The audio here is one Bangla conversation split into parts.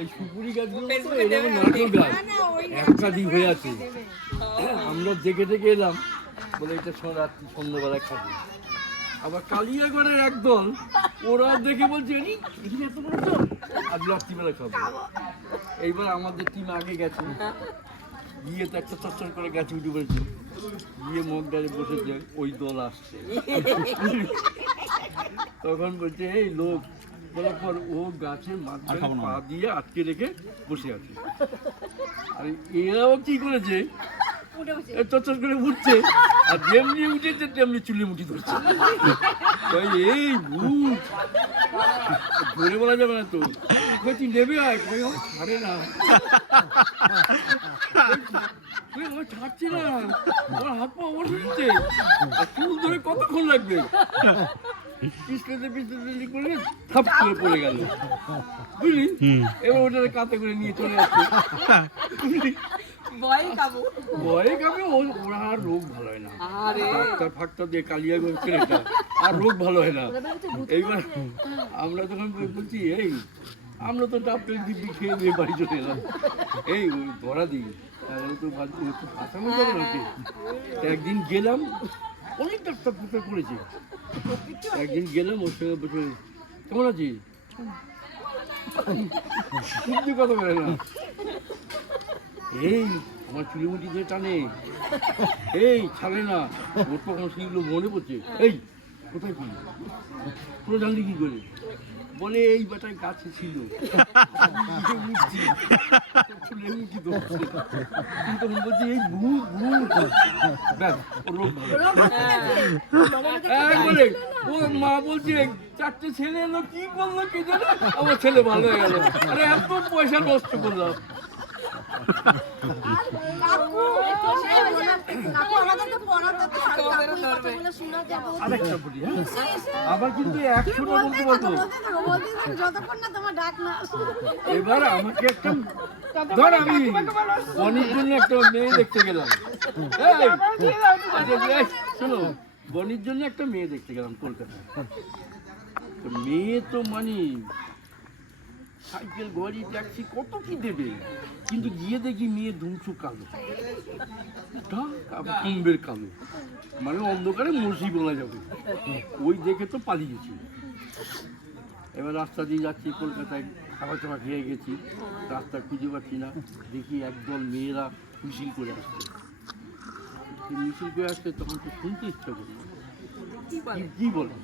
এই সুপুরি গাছগুলো এরকম নারকেল গাছ একাধিক হয়ে আছে। আমরা দেখে দেখে এলাম, বলে এটা রাত্রি সন্ধ্যাবেলায় খাবো। আবার কালিয়াগড়ের একদল ওরা দেখে বলছে এখানে এত বড় তো আজ রাত্রিবেলা খাবো। এইবার আমাদের টিম আগে গেছে, গিয়ে তো একটা চচ্চর করে গাছে উঠে পড়েছে, গিয়ে মগ গাড়ি বসেছে, ওই দল আসছে। তখন বলছে এই লোক, বলার পর ও গাছের মাঝখানে পা দিয়ে আটকে রেখে বসে আছে। আর এরাও কি করেছে, চচ্চর করে উঠছে, আর যেমনি উঠেছে তেমনি চুলি মুঠি ধরছে। এই ভূত ধরে বলা যাবে না তো, বলছি নেবে আয়, ছাড়ে না, ছাড়ছে না, আমার হাত পা বসে, আর চুল ধরে কতক্ষণ লাগবে, পিছলে পিছলে করে থাপ করে পড়ে গেল, বুঝলি? এবার ওটাকে কাতে করে নিয়ে চলে আসছে। ভয়ে খাবে, ওরা আর রোগ ভালো হয় না, ডাক্তার ফাক্তার দিয়ে কালিয়াগঞ্জ ছেলেটা আর রোগ ভালো হয় না। এইবার আমরা তখন বলছি এই আমরা তো ডাক্তার দিব্যি খেয়ে দিয়ে বাড়ি চলে এলাম, এই ধরা দিই তো ফাঁসানো যাবে নাকি। একদিন গেলাম, অনেক ডাক্তার ফাক্তার করেছে, একদিন গেলাম ওর সঙ্গে বসে, কেমন আছিস, কথা বলে না, এই আমার চুলিমুটি দিয়ে টানে, এই ছাড়ে না, ওর তখন সেগুলো মনে পড়ছে। এই কোথায় কি পুরো জানলি কি করে, বলে এই বেটায় গাছে ছিল, চুলিমুটি ধরছে, তখন বলছে এই ভূত ভূত, ব্যাস রোগ বলে। ও মা বলছে 4টে ছেলে এলো, কি করলো কি জানে, আমার ছেলে ভালো হয়ে গেল। আরে এত পয়সা নষ্ট করলাম। আবার কিন্তু 100টা বলতে পারবো। এবার আমাকে একটা ধর, আমি বনির জন্য একটা মেয়ে দেখতে গেলাম, শোনো, বনির জন্য একটা মেয়ে দেখতে গেলাম কলকাতায়। মেয়ে তো মানে সাইকেল গাড়ি ট্যাক্সি কত কি দেবে, কিন্তু গিয়ে দেখি মেয়ে ধুমছু কালো, কুম্বের কালো, মানে অন্ধকারে মসি বলা যাবে। ওই দেখে তো পালিয়ে গেছি। এবার রাস্তা দিয়ে যাচ্ছি কলকাতায়, খাবার টাবার খেয়ে গেছি, রাস্তা খুঁজে পাচ্ছি না, দেখি একদল মেয়েরা মিছিল করে আসছে। মিছিল করে আসছে তখন তো শুনতে ইচ্ছা করছে, কি বলে,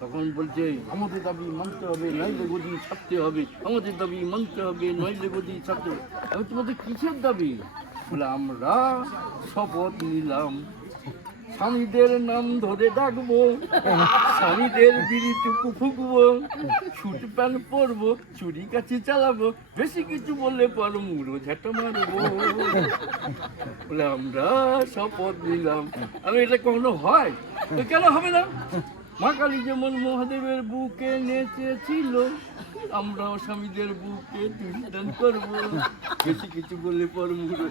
তখন বলছে আমাদের দাবি মানতে হবে, নইলে গদি ছাড়তে হবে, আমাদের দাবি মানতে হবে, নইলে গদি ছাড়তে হবে। আমি তোমাদের কিসের দাবি, বলে আমরা শপথ নিলাম স্বামীদের নাম ধরে ডাকবো, স্বামীদের বিড়িটুকু ফুকবো, ছুট প্যান্ট পরবো, চুরি কাছে চালাবো, বেশি কিছু বললে পর মুড়ো ঝাঁটা মারবো, বলে আমরা শপথ নিলাম। আমি এটা কখনো হয় তো কেন হবে না, মা কালী যেমন মহাদেবের বুকে নেচেছিল, আমরাও স্বামীদের বুকে দুর্দান করবো, বেশি কিছু বললে পর মুড়ো।